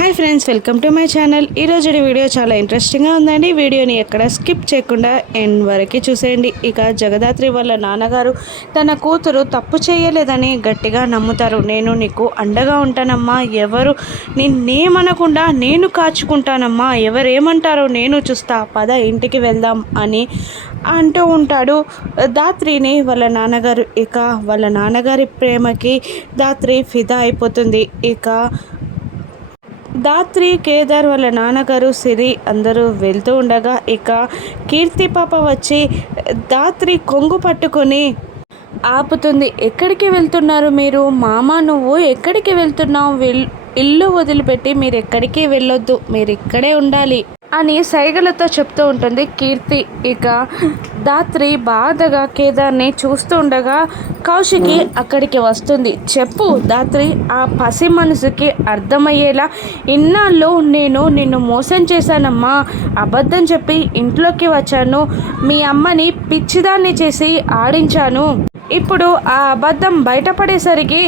Hi friends welcome to my channel. ఈరోజు video చాలా ఇంట్రెస్టింగ్గా ఉందండి. వీడియోని ఎక్కడ స్కిప్ చేయకుండా ఎండ్ వరకు చూసేయండి. ఇక జగదాత్రి వాళ్ళ నాన్నగారు తన కూతురు తప్పు చేయలేదని గట్టిగా నమ్ముతారు. నేను నీకు అండగా ఉంటానమ్మా. ఎవరు నిన్నేమనకుండా నేను కాచుకుంటానమ్మా. ఎవరేమంటారో నేను చూస్తా. పద ఇంటికి వెళ్దాం అని అంటూ ఉంటాడు దాత్రిని వాళ్ళ నాన్నగారు. ఇక వాళ్ళ నాన్నగారి ప్రేమకి దాత్రి ఫిదా అయిపోతుంది. ఇక దాత్రి కేదార్ వాళ్ళ నాన్నగారు సిరి అందరూ వెళ్తూ ఉండగా ఇక కీర్తి పాప వచ్చి దాత్రి కొంగు పట్టుకొని ఆపుతుంది. ఎక్కడికి వెళ్తున్నారు మీరు? మామ నువ్వు ఎక్కడికి వెళ్తున్నావు? వెల్ ఇల్లు వదిలిపెట్టి మీరు ఎక్కడికి వెళ్ళొద్దు. మీరు ఇక్కడే ఉండాలి. అని సైగలతో చెప్తూ ఉంటుంది కీర్తి. ఇక దాత్రి బాధగా కేదార్ని చూస్తూ ఉండగా కౌశికి అక్కడికి వస్తుంది. చెప్పు దాత్రి ఆ పసి మనసుకి అర్థమయ్యేలా ఇన్నాళ్ళు నేను నిన్ను మోసం చేశానమ్మా. అబద్ధం చెప్పి ఇంట్లోకి వచ్చాను. మీ అమ్మని పిచ్చిదాన్ని చేసి ఆడించాను. ఇప్పుడు ఆ అబద్ధం బయటపడేసరికి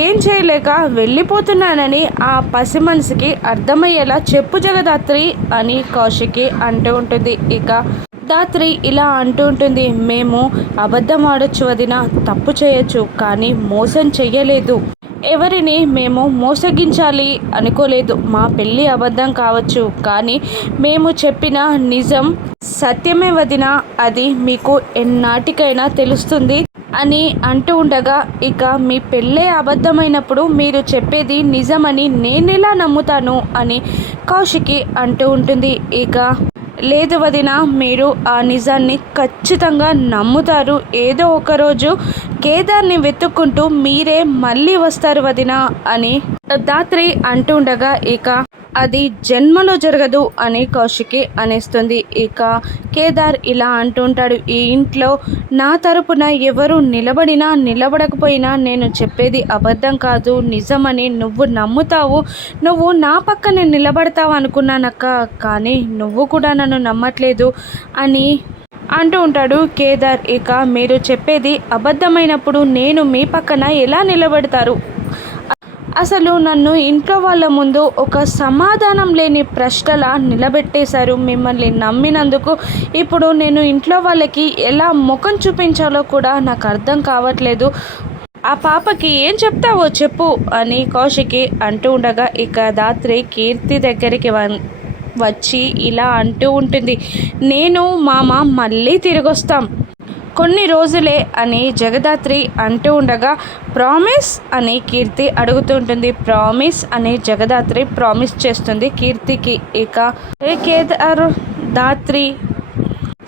ఏం చేయలేక వెళ్ళిపోతున్నానని ఆ పసి మనసుకి అర్థమయ్యేలా చెప్పు జగదాత్రి అని కౌశికి అంటూ ఉంటుంది. ఇక దాత్రి ఇలా అంటూ ఉంటుంది మేము అబద్ధం ఆడొచ్చు వదిన తప్పు చేయొచ్చు కానీ మోసం చెయ్యలేదు. ఎవరిని మేము మోసగించాలి అనుకోలేదు. మా పెళ్ళి అబద్ధం కావచ్చు కానీ మేము చెప్పిన నిజం సత్యమే వదిన అది మీకు ఎన్నాటికైనా తెలుస్తుంది అని అంటూ ఉండగా ఇక మీ పెళ్ళే అబద్ధమైనప్పుడు మీరు చెప్పేది నిజమని నేనెలా నమ్ముతాను అని కౌశికి అంటూ ఉంటుంది. ఇక లేదు వదిన మీరు ఆ నిజాన్ని ఖచ్చితంగా నమ్ముతారు. ఏదో ఒకరోజు కేదార్ని వెతుక్కుంటూ మీరే మళ్ళీ వస్తారు వదిన అని దాత్రి అంటుండగా ఇక అది జన్మలో జరగదు అని కౌశికి అనేస్తుంది. ఇక కేదార్ ఇలా అంటుంటాడు ఈ ఇంట్లో నా తరపున ఎవరు నిలబడినా నిలబడకపోయినా నేను చెప్పేది అబద్ధం కాదు నిజమని నువ్వు నమ్ముతావు. నువ్వు నా పక్కనే నిలబడతావు అనుకున్నానక్క కానీ నువ్వు కూడా నన్ను నమ్మట్లేదు అని అంటూ ఉంటాడు కేదార్. ఇక మీరు చెప్పేది అబద్ధమైనప్పుడు నేను మీ పక్కన ఎలా నిలబడతారు? అసలు నన్ను ఇంట్లో వాళ్ళ ముందు ఒక సమాధానం లేని ప్రశ్నలా నిలబెట్టేశారు మిమ్మల్ని నమ్మినందుకు. ఇప్పుడు నేను ఇంట్లో వాళ్ళకి ఎలా ముఖం చూపించాలో కూడా నాకు అర్థం కావట్లేదు. ఆ పాపకి ఏం చెప్తావో చెప్పు అని కౌశికి అంటూ ఉండగా ఇక దాత్రి కీర్తి దగ్గరికి వచ్చి ఇలా అంటూ ఉంటుంది. నేను మామ మళ్ళీ తిరిగొస్తాం. కొన్ని రోజులే అని జగదాత్రి అంటూ ఉండగా ప్రామిస్ అని కీర్తి అడుగుతుంటుంది ప్రామిస్ అని జగదాత్రి ప్రామిస్ చేస్తుంది కీర్తికి. ఇక ఏ కేదార్ దాత్రి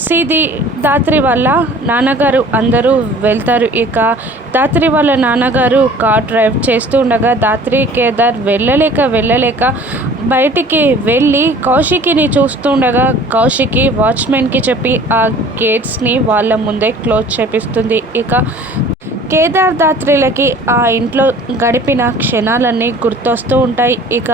సిది దాత్రి వల్ల నాన్నగారు అందరూ వెళ్తారు. ఇక దాత్రి వాళ్ళ నాన్నగారు కార్ డ్రైవ్ చేస్తూ ఉండగా దాత్రి కేదార్ వెళ్ళలేక వెళ్ళలేక బయటికి వెళ్ళి కౌశికిని చూస్తుండగా కౌశికి వాచ్మెన్కి చెప్పి ఆ గేట్స్ని వాళ్ళ ముందే క్లోజ్ చేపిస్తుంది. ఇక కేదార్ దాత్రిలకి ఆ ఇంట్లో గడిపిన క్షణాలన్నీ గుర్తొస్తూ ఉంటాయి. ఇక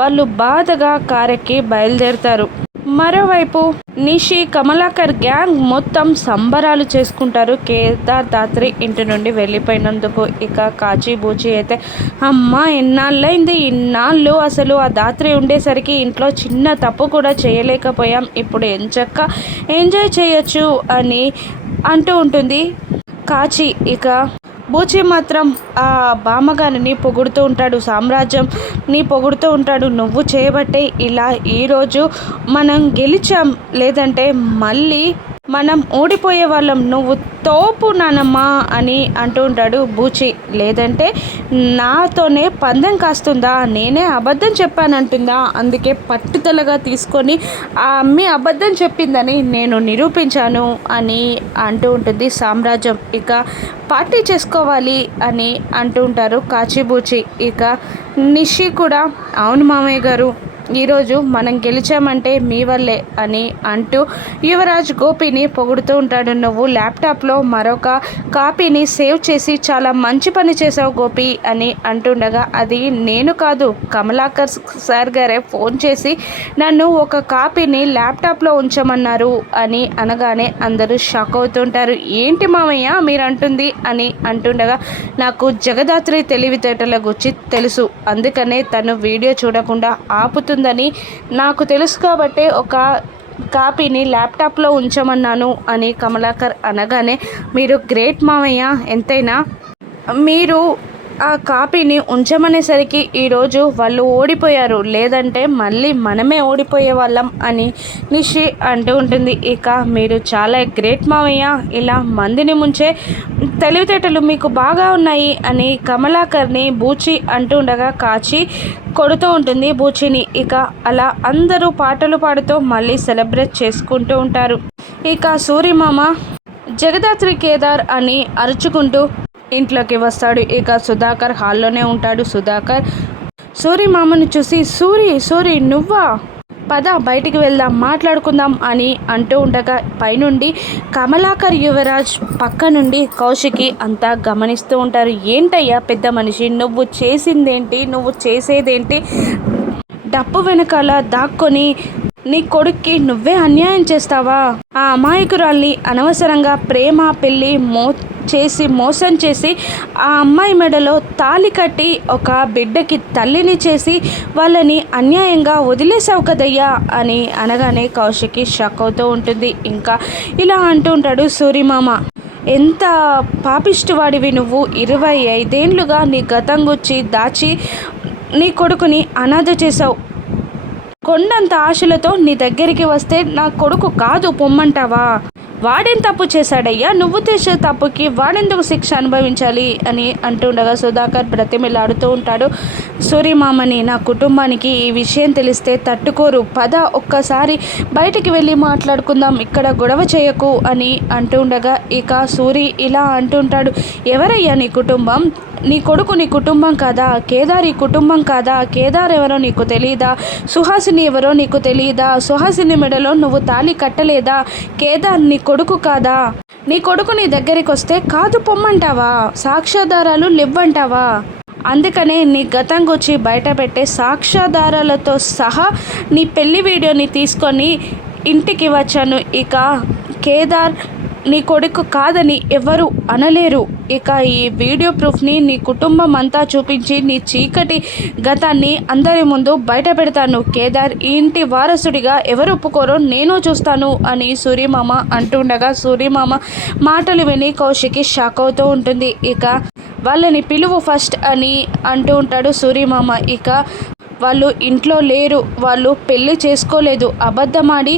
వాళ్ళు బాధగా కారెక్కి బయలుదేరుతారు. మరోవైపు నిషి కమలాకర్ గ్యాంగ్ మొత్తం సంబరాలు చేసుకుంటారు. కేదార్ దాత్రి ఇంటి నుండి వెళ్ళిపోయినందుకు ఇక కాచిబూచి అయితే అమ్మ ఎన్నాళ్ళైంది ఇన్నాళ్ళు అసలు ఆ దాత్రి ఉండేసరికి ఇంట్లో చిన్న తప్పు కూడా చేయలేకపోయాం. ఇప్పుడు ఎంచక్క ఎంజాయ్ చేయొచ్చు అని అంటూ ఉంటుంది. కాచి ఇక బూచి మాత్రం ఆ బామ్మగారిని పొగుడుతూ ఉంటాడు. సామ్రాజ్యం నీ పొగుడుతూ ఉంటాడు. నువ్వు చేయబట్టే ఇలా ఈరోజు మనం గెలిచాం. లేదంటే మళ్ళీ మనం ఓడిపోయే వాళ్ళం. నువ్వు తోపు నానమ్మా అని అంటూ ఉంటాడు బూచి. లేదంటే నాతోనే పందెం కాస్తుందా? నేనే అబద్ధం చెప్పానంటుందా? అందుకే పట్టుదలగా తీసుకొని ఆ అమ్మి అబద్ధం చెప్పిందని నేను నిరూపించాను అని అంటూ ఉంటుంది సామ్రాజ్యం. ఇక పార్టీ చేసుకోవాలి అని అంటూ ఉంటారు కాచిబూచి. ఇక నిషి కూడా అవును మామయ్య గారు ఈరోజు మనం గెలిచామంటే మీ వల్లే అని అంటూ యువరాజ్ గోపిని పొగుడుతూ ఉంటాడు. నువ్వు ల్యాప్టాప్లో మరొక కాపీని సేవ్ చేసి చాలా మంచి పని చేసావు గోపి అని అంటుండగా అది నేను కాదు కమలాకర్ సార్ గారే ఫోన్ చేసి నన్ను ఒక కాపీని ల్యాప్టాప్లో ఉంచమన్నారు అని అనగానే అందరూ షాక్ అవుతుంటారు. ఏంటి మామయ్య మీరు అంటుంది అని అంటుండగా నాకు జగదాత్రి తెలివితేటల గురించి తెలుసు. అందుకనే తను వీడియో చూడకుండా ఆపుతూ ఆపుతుందని నాకు తెలుసు కాబట్టే ఒక కాపీని ల్యాప్టాప్లో ఉంచమన్నాను అని కమలాకర్ అనగానే మీరు గ్రేట్ మామయ్య ఎంతైనా. మీరు ఆ కాపీని ఉంచమనేసరికి ఈరోజు వాళ్ళు ఓడిపోయారు. లేదంటే మళ్ళీ మనమే ఓడిపోయే వాళ్ళం అని నిషి అంటూ ఉంటుంది. ఇక మీరు చాలా గ్రేట్ మావయ్య. ఇలా మందిని ముంచే తెలివితేటలు మీకు బాగా ఉన్నాయి అని కమలాకర్ని బూచి అంటూ ఉండగా కాచి కొడుతూ ఉంటుంది బూచిని. ఇక అలా అందరూ పాటలు పాడుతూ మళ్ళీ సెలబ్రేట్ చేసుకుంటూ ఉంటారు. ఇక సూర్యమామ జగదాత్రి కేదార్ అని అరుచుకుంటూ ఇంట్లోకి వస్తాడు. ఇక సుధాకర్ హాల్లోనే ఉంటాడు. సుధాకర్ సూరి మామని చూసి సూరి సూరి నువ్వా? పద బయటికి వెళ్దాం మాట్లాడుకుందాం అని అంటూ ఉండగా పైనుండి కమలాకర్ యువరాజ్ పక్క నుండి కౌశికి అంతా గమనిస్తూ ఉంటారు. ఏంటయ్యా పెద్ద మనిషి నువ్వు చేసిందేంటి? నువ్వు చేసేదేంటి? డప్పు వెనకాల దాక్కొని నీ కొడుక్కి నువ్వే అన్యాయం చేస్తావా? ఆ అమాయకురాల్ని అనవసరంగా ప్రేమ పెళ్ళి మో చేసి మోసం చేసి ఆ అమ్మాయి మెడలో తాలి కట్టి ఒక బిడ్డకి తల్లిని చేసి వాళ్ళని అన్యాయంగా వదిలేసావు కదయ్యా అని అనగానే కౌశికి షక్ అవుతూ ఉంటుంది. ఇంకా ఇలా అంటూ ఉంటాడు సూరిమామ. ఎంత పాపిష్టివాడివి నువ్వు. ఇరవై ఐదేండ్లుగా నీ గతం గుచ్చి దాచి నీ కొడుకుని అనాథ చేసావు కొండంత ఆశలతో నీ దగ్గరికి వస్తే నా కొడుకు కాదు పొమ్మంటావా? వాడేం తప్పు చేశాడయ్యా? నువ్వు చేసే తప్పుకి వాడెందుకు శిక్ష అనుభవించాలి అని అంటుండగా సుధాకర్ బ్రతిమిలాడుతూ ఉంటాడు. సూర్యమామని నా కుటుంబానికి ఈ విషయం తెలిస్తే తట్టుకోరు. పద ఒక్కసారి బయటికి వెళ్ళి మాట్లాడుకుందాం. ఇక్కడ గొడవ చేయకు అని అంటుండగా ఇక సూరి ఇలా అంటుంటాడు. ఎవరయ్యా నీ కుటుంబం? నీ కొడుకు నీ కుటుంబం కాదా? కేదార్ ఈ కుటుంబం కాదా? కేదార్ ఎవరో నీకు తెలియదా సుహాసిని ఎవరో నీకు తెలియదా సుహాసిని మెడలో నువ్వు తాళి కట్టలేదా? కేదార్ నీ కొడుకు కాదా? నీ కొడుకు నీ దగ్గరికి వస్తే కాదు పొమ్మంటావా? సాక్ష్యాధారాలు లేవ్వంటావా అందుకనే నీ గతం గురించి బయట పెట్టే సాక్ష్యాధారాలతో సహా నీ పెళ్ళి వీడియోని తీసుకొని ఇంటికి వచ్చాను. ఇక కేదార్ నీ కొడుకు కాదని ఎవరు అనలేరు. ఇక ఈ వీడియో ప్రూఫ్ని నీ కుటుంబం అంతా చూపించి నీ చీకటి గతాన్ని అందరి ముందు బయట పెడతాను. కేదార్ ఈ ఇంటి వారసుడిగా ఎవరు ఒప్పుకోరో నేను చూస్తాను అని సూర్యమామ అంటుండగా సూర్యమామ మాటలు విని కౌశికి షాక్ అవుతూ ఉంటుంది. ఇక వాళ్ళని పిలువు ఫస్ట్ అని అంటూ ఉంటాడు సూర్యమామ. ఇక వాళ్ళు ఇంట్లో లేరు వాళ్ళు పెళ్ళి చేసుకోలేదు అబద్ధమాడి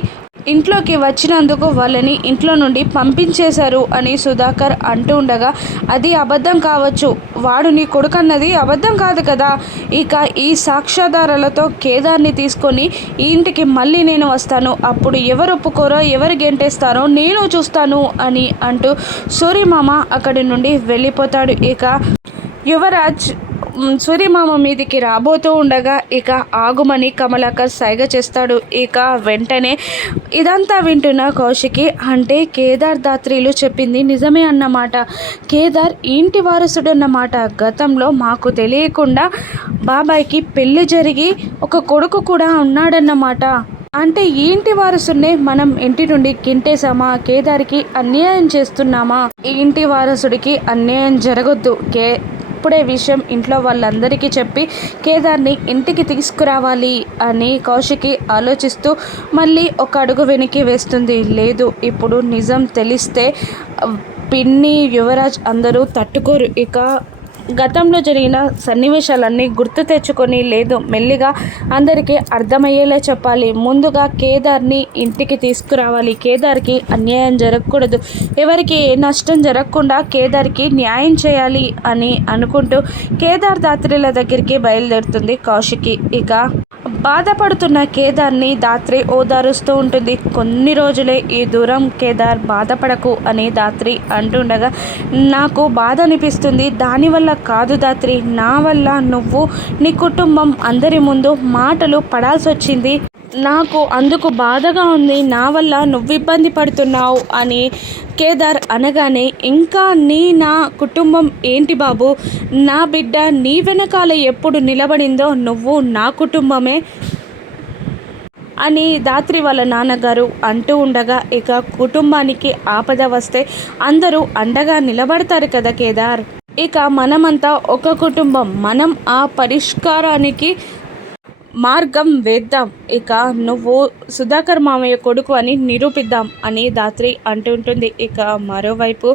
ఇంట్లోకి వచ్చినందుకు వాళ్ళని ఇంట్లో నుండి పంపించేశారు అని సుధాకర్ అంటూ ఉండగా అది అబద్ధం కావచ్చు. వాడు నీ కొడుకన్నది అబద్ధం కాదు కదా. ఇక ఈ సాక్ష్యాధారాలతో కేదార్ని తీసుకొని ఈ ఇంటికి మళ్ళీ నేను వస్తాను. అప్పుడు ఎవరు ఒప్పుకోరో ఎవరు గెంటేస్తారో నేను చూస్తాను అని అంటూ సూర్యమామ అక్కడి నుండి వెళ్ళిపోతాడు. ఇక యువరాజ్ సూర్యమామ మీదికి రాబోతూ ఉండగా ఇక ఆగుమని కమలాకర్ సైగ చేస్తాడు. ఇక వెంటనే ఇదంతా వింటున్న కౌశికి అంటే కేదార్ దాత్రిలు చెప్పింది నిజమే అన్నమాట. కేదార్ ఇంటి వారసుడు అన్నమాట గతంలో మాకు తెలియకుండా బాబాయ్కి పెళ్ళి జరిగి ఒక కొడుకు కూడా ఉన్నాడన్నమాట. అంటే ఇంటి వారసునే మనం ఇంటి నుండి కింటేసామా కేదార్కి అన్యాయం చేస్తున్నామా? ఈ ఇంటి వారసుడికి అన్యాయం జరగొద్దు. కే అప్పుడే విషయం ఇంట్లో వాళ్ళందరికీ చెప్పి కేదార్ని ఇంటికి తీసుకురావాలి అని కౌశికి ఆలోచిస్తూ మళ్ళీ ఒక అడుగు వెనక్కి వేస్తుంది. లేదు ఇప్పుడు నిజం తెలిస్తే పిన్ని యువరాజ్ అందరూ తట్టుకోరు. ఇక గతంలో జరిగిన సన్నివేశాలన్నీ గుర్తు తెచ్చుకొని లేదు. మెల్లిగా అందరికీ అర్థమయ్యేలా చెప్పాలి. ముందుగా కేదార్ని ఇంటికి తీసుకురావాలి. కేదార్కి అన్యాయం జరగకూడదు. ఎవరికి ఏ నష్టం జరగకుండా కేదార్కి న్యాయం చేయాలి అని అనుకుంటూ కేదార్ దాత్రిల దగ్గరికి బయలుదేరుతుంది కౌశికి. ఇక బాధపడుతున్న కేదార్ని దాత్రి ఓదారుస్తూ ఉంటుంది. కొన్ని రోజులే ఈ దూరం కేదార్ బాధపడకు అని దాత్రి అంటుండగా నాకు బాధ అనిపిస్తుంది దానివల్ల కాదు దాత్రి. నా వల్ల నువ్వు నీ కుటుంబం అందరి ముందు మాటలు పడాల్సి వచ్చింది నాకు అందుకు బాధగా ఉంది నా వల్ల నువ్వు ఇబ్బంది పడుతున్నావు అని కేదార్ అనగానే ఇంకా నీ నా కుటుంబం ఏంటి బాబు? నా బిడ్డ నీ వెనకాల ఎప్పుడు నిలబడిందో నువ్వు నా కుటుంబమే అని దాత్రి వాళ్ళ నాన్నగారు అంటూ ఉండగా ఇక కుటుంబానికి ఆపద వస్తే అందరూ అండగా నిలబడతారు కదా కేదార్? ఇక మనమంతా ఒక కుటుంబం. మనం ఆ పరిష్కారానికి మార్గం వేద్దాం. ఇక నువ్వు సుధాకర్ మామయ్య కొడుకు అని నిరూపిద్దాం అని దాత్రి అంటుంటుంది ఇక మరోవైపు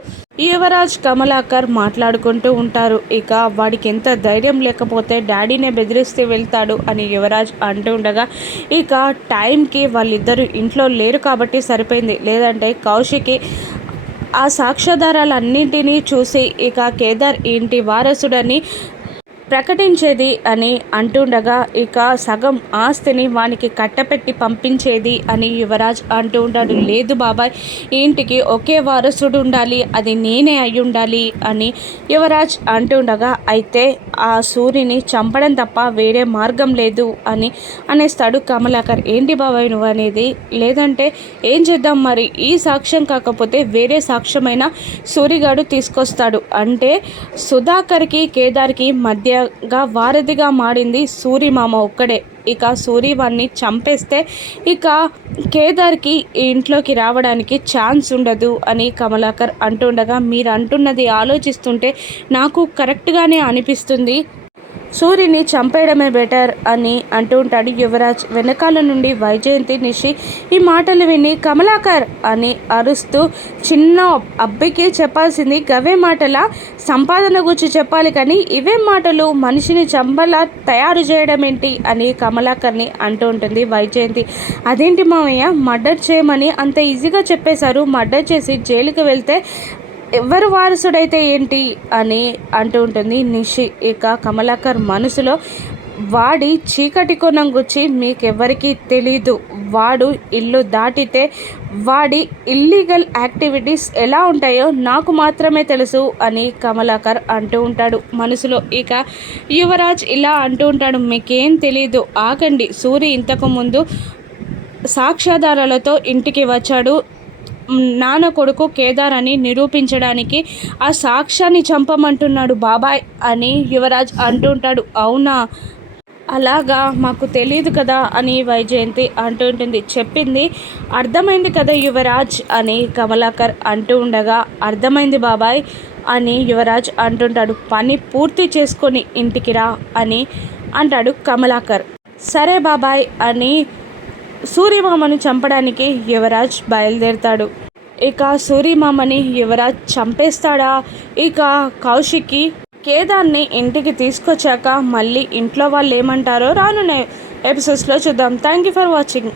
యువరాజ్ కమలాకర్ మాట్లాడుకుంటూ ఉంటారు. ఇక వాడికి ఎంత ధైర్యం లేకపోతే డాడీనే బెదిరిస్తే వెళ్తాడు అని యువరాజ్ అంటూ ఉండగా ఇక టైంకి వాళ్ళిద్దరూ ఇంట్లో లేరు కాబట్టి సరిపోయింది. లేదంటే కౌశికి ఆ సాక్ష్యాధారాలన్నింటినీ చూసి ఇక కేదార్ ఇంటి వారసుడని ప్రకటించేది అని అంటుండగా ఇక సగం ఆస్తిని వానికి కట్టపెట్టి పంపించేది అని యువరాజ్ అంటూ ఉంటాడు లేదు బాబాయ్ ఇంటికి ఒకే వారసుడు ఉండాలి అది నేనే అయి ఉండాలి అని యువరాజ్ అంటుండగా అయితే ఆ సూర్యుని చంపడం తప్ప వేరే మార్గం లేదు అని అనేస్తాడు కమలాకర్. ఏంటి బాబాయ్ నువ్వు అనేది? లేదంటే ఏం చేద్దాం మరి? ఈ సాక్ష్యం కాకపోతే వేరే సాక్ష్యమైన సూరిగాడు తీసుకొస్తాడు. అంటే సుధాకర్కి కేదార్కి మధ్య గా వారధిగా మారింది సూరిమామ ఒక్కడే. ఇక సూరి వాడిని చంపేస్తే ఇక కేదార్కి ఇంట్లోకి రావడానికి ఛాన్స్ ఉండదు అని కమలాకర్ అంటుండగా మీరు అంటున్నది ఆలోచిస్తుంటే నాకు కరెక్ట్గానే అనిపిస్తుంది. సూర్యుని చంపేయడమే బెటర్ అని అంటూ ఉంటాడు యువరాజ్. వెనకాల నుండి వైజయంతి నిషి ఈ మాటలు విని కమలాకర్ అని అరుస్తూ చిన్న అబ్బాయికి చెప్పాల్సింది గవే మాటల సంపాదన గురించి చెప్పాలి కానీ ఇవే మాటలు మనిషిని చంపలా తయారు చేయడం ఏంటి అని కమలాకర్ని అంటూ ఉంటుంది వైజయంతి. అదేంటి మామయ్య మర్డర్ చేయమని అంత ఈజీగా చెప్పేశారు. మర్డర్ చేసి జైలుకి వెళ్తే ఎవరు వారసుడైతే ఏంటి అని అంటూ ఉంటుంది. నిషి ఇక కమలాకర్ మనసులో వాడి చీకటి కొనం గుచ్చి మీకెవరికి తెలీదు. వాడు ఇల్లు దాటితే వాడి ఇల్లీగల్ యాక్టివిటీస్ ఎలా ఉంటాయో నాకు మాత్రమే తెలుసు అని కమలాకర్ అంటూ ఉంటాడు. మనసులో ఇక యువరాజ్ ఇలా అంటూ ఉంటాడు. మీకేం తెలీదు. ఆకండి సూరి ఇంతకుముందు సాక్ష్యాధారాలతో ఇంటికి వచ్చాడు. నాన్న కొడుకు కేదార్ అని నిరూపించడానికి ఆ సాక్ష్యాన్ని చంపమంటున్నాడు బాబాయ్ అని యువరాజ్ అంటుంటాడు అవునా? అలాగా మాకు తెలియదు కదా అని వైజయంతి అంటూ ఉంటుంది. చెప్పింది అర్థమైంది కదా యువరాజ్ అని కమలాకర్ అంటూ ఉండగా అర్థమైంది బాబాయ్ అని యువరాజ్ అంటుంటాడు. పని పూర్తి చేసుకొని ఇంటికి రా అని అంటాడు కమలాకర్. సరే బాబాయ్ అని సూర్యమామను చంపడానికి యువరాజ్ బయలుదేరుతాడు. ఇక సూర్యమామని యువరాజ్ చంపేస్తాడా? ఇక కౌశిక్కి కేదార్ని ఇంటికి తీసుకొచ్చాక మళ్ళీ ఇంట్లో వాళ్ళు ఏమంటారో రానున్న ఎపిసోడ్స్లో చూద్దాం. Thank you for watching